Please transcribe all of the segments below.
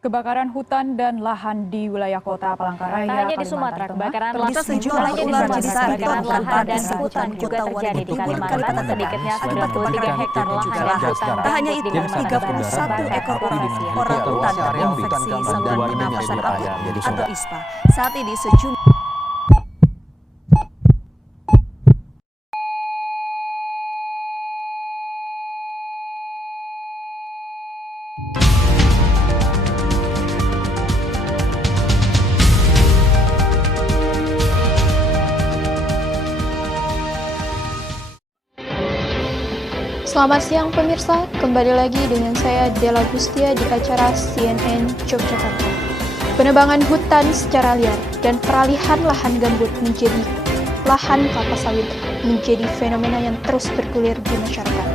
Kebakaran hutan dan lahan di wilayah kota Palangkaraya, Tak hanya di Sumatera, kebakaran lahan dan hutan juga terjadi di Kalimantan. Sedikitnya 93 hektar lahan dan hutan Tak hanya itu, 31 ekor orang hutan terinfeksi saluran pernapasan akut atau ISPA. Saat ini sejumlah Selamat siang pemirsa, kembali lagi dengan saya Della Gustia di acara CNN Yogyakarta. Penebangan hutan secara liar dan peralihan lahan gambut menjadi lahan kelapa sawit menjadi fenomena yang terus bergulir di masyarakat.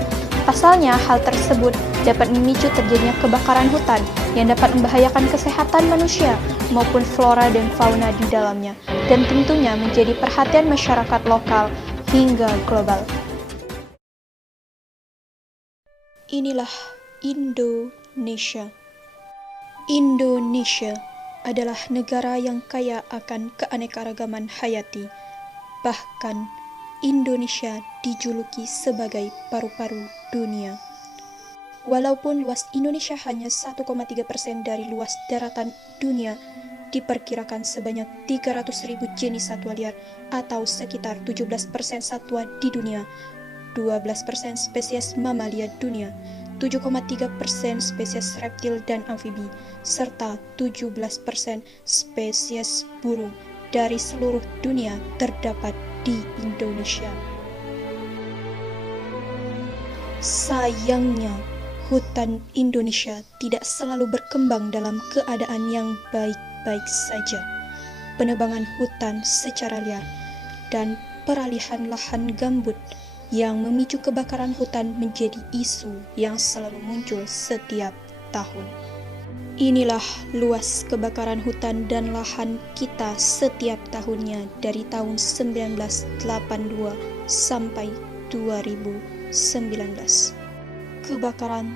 Pasalnya, hal tersebut dapat memicu terjadinya kebakaran hutan yang dapat membahayakan kesehatan manusia maupun flora dan fauna di dalamnya, dan tentunya menjadi perhatian masyarakat lokal hingga global. Inilah Indonesia. Indonesia adalah negara yang kaya akan keanekaragaman hayati. Bahkan, Indonesia dijuluki sebagai paru-paru dunia. Walaupun luas Indonesia hanya 1,3% dari luas daratan dunia, diperkirakan sebanyak 300.000 jenis satwa liar atau sekitar 17% satwa di dunia, 12% spesies mamalia dunia, 7,3% spesies reptil dan amfibi, serta 17% spesies burung dari seluruh dunia terdapat di Indonesia. Sayangnya, hutan Indonesia tidak selalu berkembang dalam keadaan yang baik-baik saja. Penebangan hutan secara liar dan peralihan lahan gambut yang memicu kebakaran hutan menjadi isu yang selalu muncul setiap tahun. Inilah luas kebakaran hutan dan lahan kita setiap tahunnya dari tahun 1982 sampai 2019. Kebakaran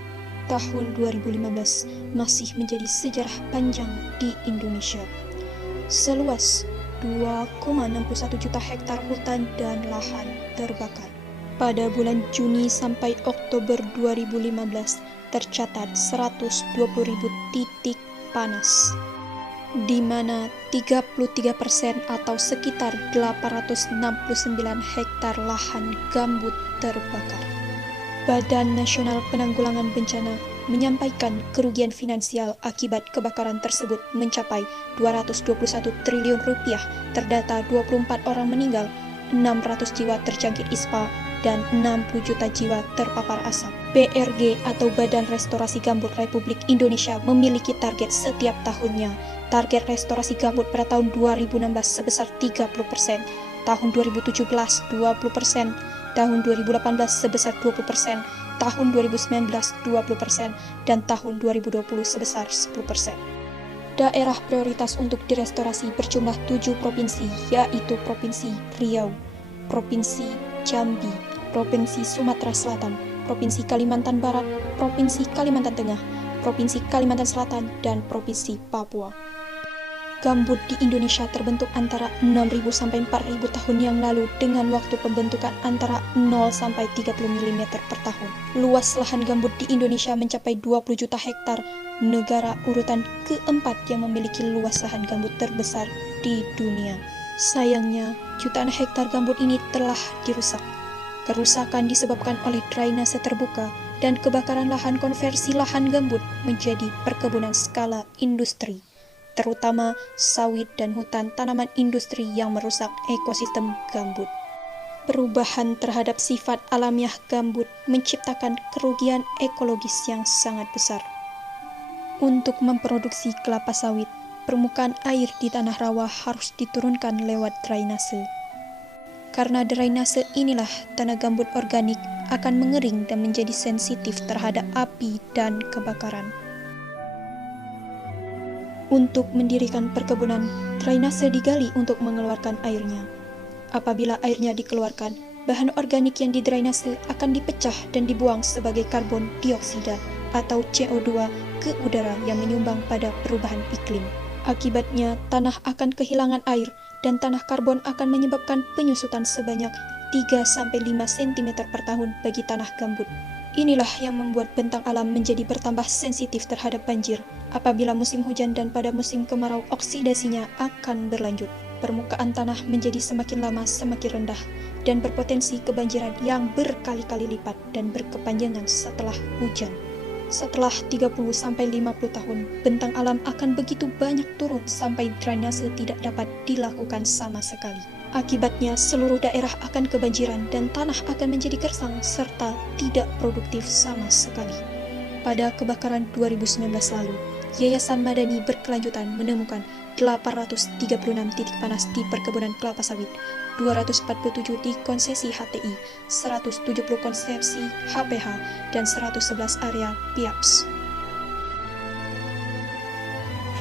tahun 2015 masih menjadi sejarah panjang di Indonesia. Seluas 2,61 juta hektar hutan dan lahan terbakar. Pada bulan Juni sampai Oktober 2015 tercatat 120.000 titik panas, di mana 33% atau sekitar 869 hektar lahan gambut terbakar. Badan Nasional Penanggulangan Bencana menyampaikan kerugian finansial akibat kebakaran tersebut mencapai 221 triliun rupiah, terdata 24 orang meninggal, 600 jiwa terjangkit ISPA, dan 60 juta jiwa terpapar asap. BRG atau Badan Restorasi Gambut Republik Indonesia memiliki target setiap tahunnya. Target restorasi gambut pada tahun 2016 sebesar 30%, tahun 2017 20%, tahun 2018 sebesar 20%, tahun 2019 20%, dan tahun 2020 sebesar 10%. Daerah prioritas untuk direstorasi berjumlah 7 provinsi, yaitu Provinsi Riau, Provinsi Jambi, Provinsi Sumatera Selatan, Provinsi Kalimantan Barat, Provinsi Kalimantan Tengah, Provinsi Kalimantan Selatan, dan Provinsi Papua. Gambut di Indonesia terbentuk antara 6.000 sampai 4.000 tahun yang lalu dengan waktu pembentukan antara 0 sampai 30 mm per tahun. Luas lahan gambut di Indonesia mencapai 20 juta hektar, negara urutan keempat yang memiliki luas lahan gambut terbesar di dunia. Sayangnya, jutaan hektar gambut ini telah dirusak. Kerusakan disebabkan oleh drainase terbuka dan kebakaran lahan konversi lahan gambut menjadi perkebunan skala industri, terutama sawit dan hutan tanaman industri yang merusak ekosistem gambut. Perubahan terhadap sifat alamiah gambut menciptakan kerugian ekologis yang sangat besar. Untuk memproduksi kelapa sawit, permukaan air di tanah rawa harus diturunkan lewat drainase. Karena drainase inilah tanah gambut organik akan mengering dan menjadi sensitif terhadap api dan kebakaran. Untuk mendirikan perkebunan, drainase digali untuk mengeluarkan airnya. Apabila airnya dikeluarkan, bahan organik yang didrainase akan dipecah dan dibuang sebagai karbon dioksida atau CO2 ke udara yang menyumbang pada perubahan iklim. Akibatnya, tanah akan kehilangan air dan tanah karbon akan menyebabkan penyusutan sebanyak 3-5 cm per tahun bagi tanah gambut. Inilah yang membuat bentang alam menjadi bertambah sensitif terhadap banjir. Apabila musim hujan dan pada musim kemarau, oksidasinya akan berlanjut. Permukaan tanah menjadi semakin lama semakin rendah dan berpotensi kebanjiran yang berkali-kali lipat dan berkepanjangan setelah hujan. Setelah 30-50 tahun, bentang alam akan begitu banyak turun sampai drainase tidak dapat dilakukan sama sekali. Akibatnya, seluruh daerah akan kebanjiran dan tanah akan menjadi gersang serta tidak produktif sama sekali. Pada kebakaran 2019 lalu, Yayasan Madani Berkelanjutan menemukan 836 titik panas di perkebunan kelapa sawit, 247 di konsesi HTI, 170 konsesi HPH, dan 111 area PIAPS.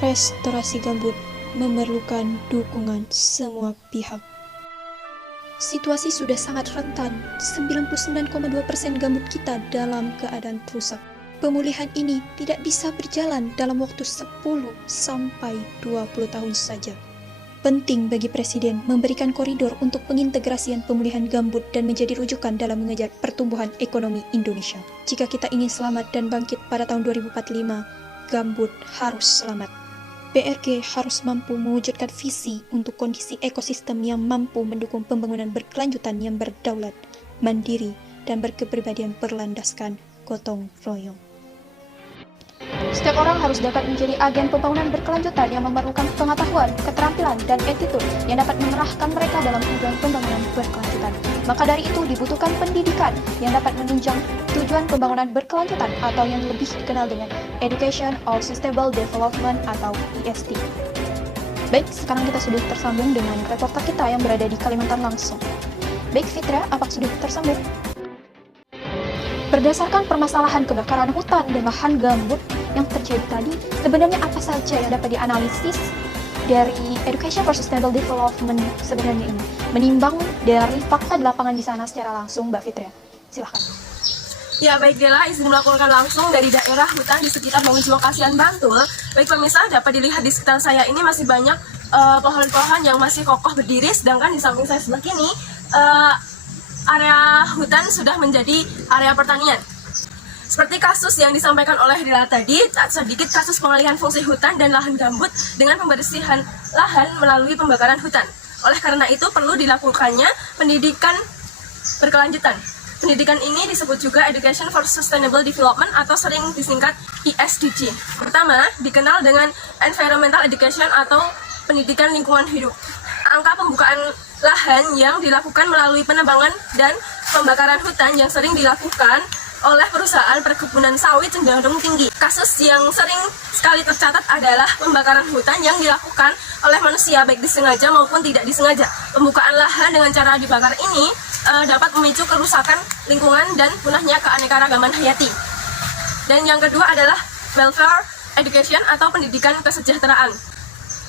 Restorasi gambut memerlukan dukungan semua pihak. Situasi sudah sangat rentan, 99,2% gambut kita dalam keadaan rusak. Pemulihan ini tidak bisa berjalan dalam waktu 10-20 tahun saja. Penting bagi Presiden memberikan koridor untuk pengintegrasian pemulihan gambut dan menjadi rujukan dalam mengejar pertumbuhan ekonomi Indonesia. Jika kita ingin selamat dan bangkit pada tahun 2045, gambut harus selamat. BRG harus mampu mewujudkan visi untuk kondisi ekosistem yang mampu mendukung pembangunan berkelanjutan yang berdaulat, mandiri, dan berkepribadian berlandaskan gotong royong. Setiap orang harus dapat menjadi agen pembangunan berkelanjutan yang memerlukan pengetahuan, keterampilan, dan attitude yang dapat mengerahkan mereka dalam tujuan pembangunan berkelanjutan. Maka dari itu dibutuhkan pendidikan yang dapat menunjang tujuan pembangunan berkelanjutan atau yang lebih dikenal dengan Education of Sustainable Development atau ESD. Baik, sekarang kita sudah tersambung dengan reporter kita yang berada di Kalimantan langsung. Baik Fitra, apakah sudah tersambung? Berdasarkan permasalahan kebakaran hutan dan lahan gambut yang terjadi tadi, sebenarnya apa saja yang dapat dianalisis dari Education for Sustainable Development sebenarnya ini, menimbang dari fakta di lapangan di sana secara langsung, Mbak Fitria? Silahkan. Ya, baik Dela, izin melaporkan langsung dari daerah hutan di sekitar Bangun Kasihan, Bantul. Baik pemirsa, dapat dilihat di sekitar saya ini masih banyak pohon-pohon yang masih kokoh berdiri, sedangkan di samping saya sebelah kini area hutan sudah menjadi area pertanian. Seperti kasus yang disampaikan oleh Dela tadi, sedikit kasus pengalihan fungsi hutan dan lahan gambut dengan pembersihan lahan melalui pembakaran hutan. Oleh karena itu perlu dilakukannya pendidikan berkelanjutan. Pendidikan ini disebut juga Education for Sustainable Development atau sering disingkat ESDG. Pertama, dikenal dengan Environmental Education atau pendidikan lingkungan hidup. Angka pembukaan lahan yang dilakukan melalui penebangan dan pembakaran hutan yang sering dilakukan oleh perusahaan perkebunan sawit cenderung tinggi. Kasus yang sering sekali tercatat adalah pembakaran hutan yang dilakukan oleh manusia baik disengaja maupun tidak disengaja. Pembukaan lahan dengan cara dibakar ini dapat memicu kerusakan lingkungan dan punahnya keanekaragaman hayati. Dan yang kedua adalah welfare education atau pendidikan kesejahteraan.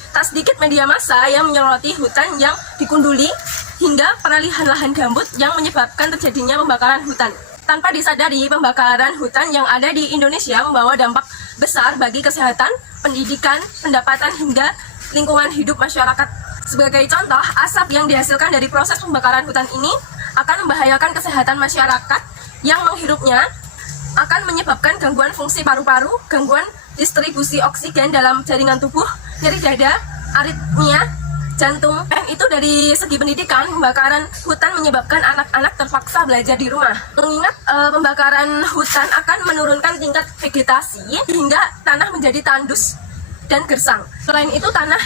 Tak sedikit media massa yang menyoroti hutan yang dikunduli hingga peralihan lahan gambut yang menyebabkan terjadinya pembakaran hutan. Tanpa disadari, pembakaran hutan yang ada di Indonesia membawa dampak besar bagi kesehatan, pendidikan, pendapatan, hingga lingkungan hidup masyarakat. Sebagai contoh, asap yang dihasilkan dari proses pembakaran hutan ini akan membahayakan kesehatan masyarakat yang menghirupnya, akan menyebabkan gangguan fungsi paru-paru, gangguan distribusi oksigen dalam jaringan tubuh, nyeri dada, aritmia, jantung. Itu dari segi pendidikan, pembakaran hutan menyebabkan anak-anak terpaksa belajar di rumah. Mengingat pembakaran hutan akan menurunkan tingkat vegetasi hingga tanah menjadi tandus dan gersang. Selain itu, tanah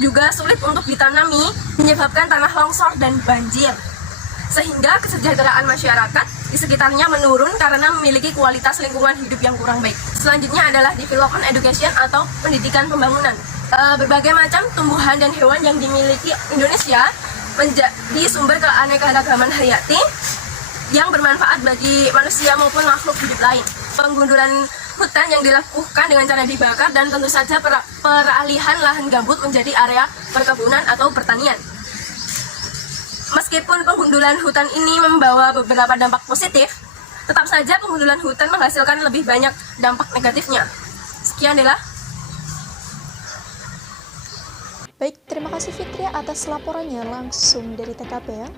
juga sulit untuk ditanami, menyebabkan tanah longsor dan banjir. Sehingga kesejahteraan masyarakat di sekitarnya menurun karena memiliki kualitas lingkungan hidup yang kurang baik. Selanjutnya adalah development education atau pendidikan pembangunan. Berbagai macam tumbuhan dan hewan yang dimiliki Indonesia menjadi sumber keanekaragaman hayati yang bermanfaat bagi manusia maupun makhluk hidup lain. Penggundulan hutan yang dilakukan dengan cara dibakar dan tentu saja peralihan lahan gambut menjadi area perkebunan atau pertanian. Meskipun penggundulan hutan ini membawa beberapa dampak positif, Tetap saja penggundulan hutan menghasilkan lebih banyak dampak negatifnya. Sekian Dela. Baik, terima kasih Fitria atas laporannya langsung dari TKP ya.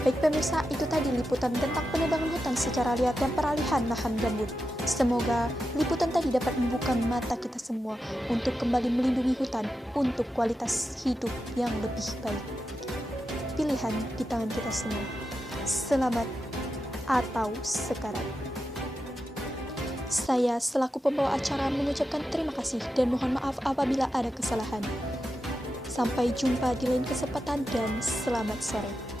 Baik pemirsa, itu tadi liputan tentang penebangan hutan secara liar dan peralihan lahan gambut. Semoga liputan tadi dapat membuka mata kita semua untuk kembali melindungi hutan untuk kualitas hidup yang lebih baik. Pilihan di tangan kita semua. Selamat atau sekarang. Saya selaku pembawa acara mengucapkan terima kasih dan mohon maaf apabila ada kesalahan. Sampai jumpa di lain kesempatan dan selamat sore.